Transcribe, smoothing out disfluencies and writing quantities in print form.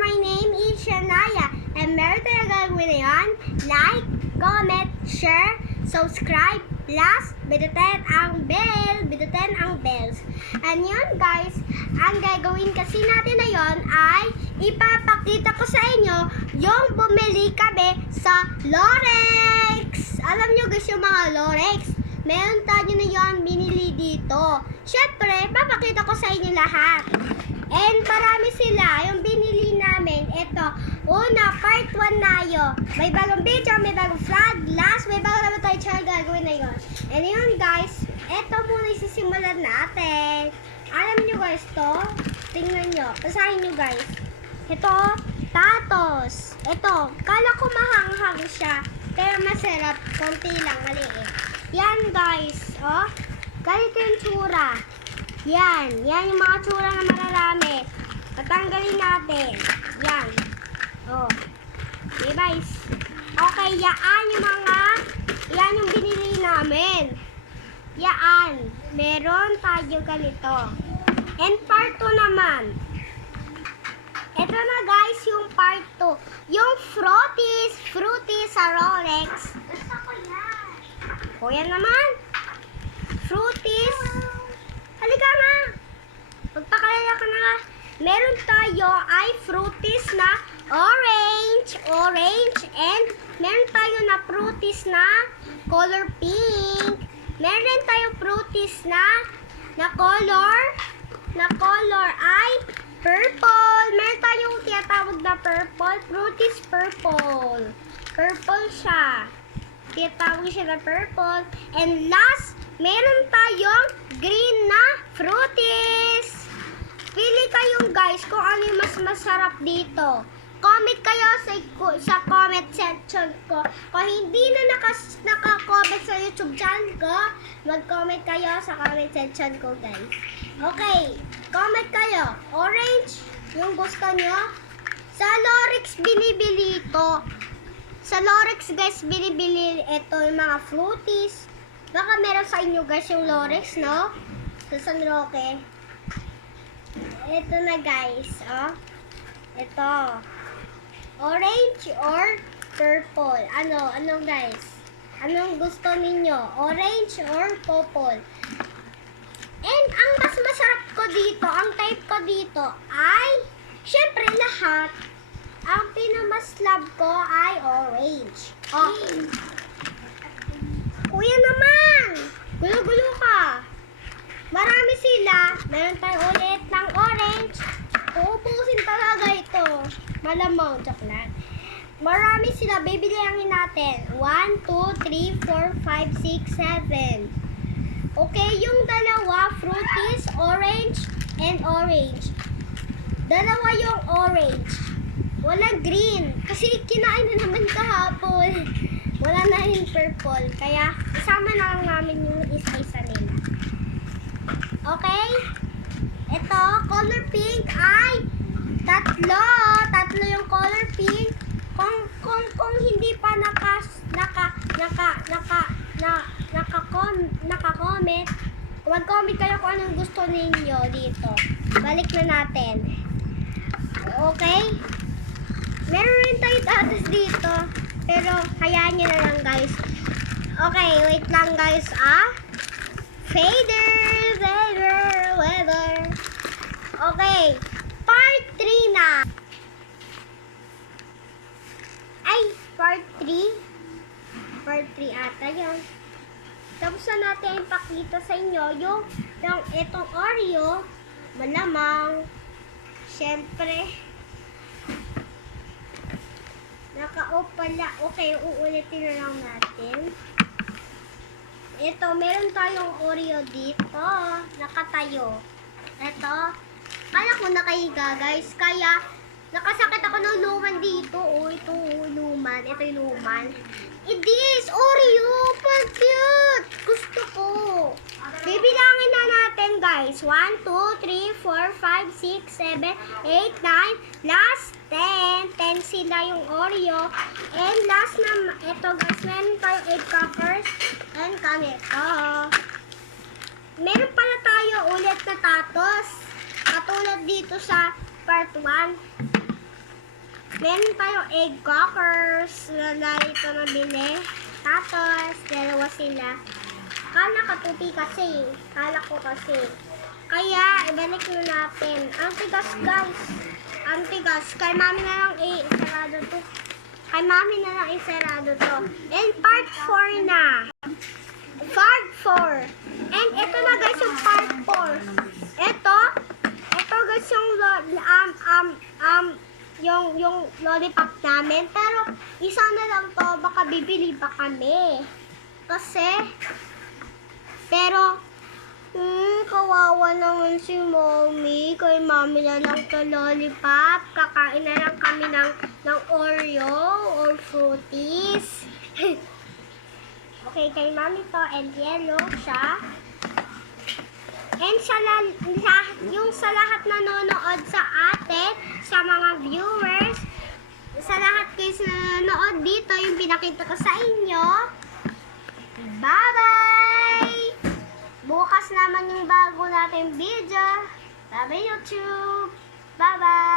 my name is Shania. And meron tayo gagawin ngayon. Like, comment, share, subscribe, plus, bidutin ang bell. Bidutin ang bells. And yun guys, ang gagawin kasi natin na yun ay ipapakita ko sa inyo yung bumili kami sa Lorex. Alam nyo guys yung mga Lorex. Meron tayo na yun binili dito. Syempre, papakita ko sa inyo lahat. And marami sila. Yung binili namin, ito. Una, part 1 na yun. May bagong video, may bagong flag. Last, may bagong naman tayo channel gagawin na yun. And yun guys, ito muna isisimulan natin. Alam nyo guys to? Tingnan nyo. Basahin nyo guys. Ito, tatos. Ito, kala ko mahanghang siya. Pero masarap. Konti lang, maliit. Yan guys. Oh, ganito yung tsura. Yan yung mga tsura na mararami. Tatanggalin natin. Yan. Oh. Okay guys. Okay, yan yung binili namin. Yan. Meron tayo ganito. And part 2 naman. Ito na guys, yung part 2. Yung fruities sa Rolex. Gusto ko yan. O yan naman. Fruities. Halika na. Magpakalala ka na nga. Meron tayo ay fruities na orange. And meron tayo na fruities na color pink. Meron rin tayo fruities na color ay purple. Meron tayong tinatawag na purple. Fruities purple. Purple siya. Tinatawag siya na purple. And last, meron tayong green na fruities. Pili kayong guys kung ano yung mas masarap dito. Comment kayo sa comment section ko. Kung hindi na naka-comment sa YouTube channel ko, mag-comment kayo sa comment section ko guys. Okay, comment kayo. Orange, yung gusto nyo. Sa Lorex binibili ito. Sa Lorex guys binibili ito yung mga fruities. Baka meron sa inyo guys yung Lorex, no? Sa San Roque. Ito na guys, oh. Ito. Orange or purple? Ano guys? Anong gusto ninyo? Orange or purple? And ang mas masarap ko dito, ang type ko dito ay, syempre lahat, ang pinamas love ko ay orange. Oh. Kuya naman! Gulo-gulo ka. Marami sila. Meron tayo ulit ng orange. Uubusin talaga ito. Malamang, chocolate. Marami sila. Bibiliangin natin. 1, 2, 3, 4, 5, 6, 7. Okay, yung dalawa, fruities, orange, and orange. Dalawa yung orange. Walang green. Kasi kinain na naman kahapon. Wala na yung purple. Kaya, isama na lang namin yung isa-isa nila. Okay? Ito, color pink ay tatlo. Tatlo yung color pink. Kung hindi pa naka-comment, mag-comment kayo kung anong gusto ninyo dito. Balik na natin. Okay? Meron rin tayo tatas dito. Pero, hayaan nyo na lang guys. Okay, wait lang guys, Fader. Okay, part 3 na. Ay, part 3? Part 3 ata yun. Tapos na natin ipakita sa inyo yung itong Oreo. Malamang. Siyempre. Naka-off pala. Okay, uulitin na lang natin. Ito, meron tayong Oreo dito. Nakatayo. Ito. Kala ko nakahiga, guys. Kaya, nakasakit ako ng luman dito. Oh, ito, luman. Ito yung luman. It is Oreo. Pag-cute. Gusto ko. Bibilangin na natin, guys. 1, 2, 3, 4, 5, 6, 7, 8, 9. Last, 10. 10 sila yung Oreo. And last na, ito guys, meron tayo 8 crackers. And kanito. Meron pala tayo ulit na tatos. Katulad dito sa part 1. Meron tayong egg cockers na narito na bili. Tapos, dalawa sila. Kala katupi kasi. Kala ko kasi. Kaya, ibalik na natin. Ang tigas, guys. Ang tigas. Kay mami na lang i-sarado to. Kay mami na lang i-sarado to. And part 4 na. Part 4. And ito na guys yung part 4. Ito guys yung lollipop namin. Pero isa na lang to. Baka bibili pa kami. Kasi, pero, kawawa naman si mommy. Kay mami na lang to lollipop. Kakain na lang kami ng Oreo or fruities. Okay, kay mami to and yellow siya. And yung sa lahat na nanonood sa atin, sa mga viewers, sa lahat kayo na nanonood dito, yung pinakita ko sa inyo. Bye-bye! Bukas naman yung bago natin video. Sabi YouTube. Bye-bye!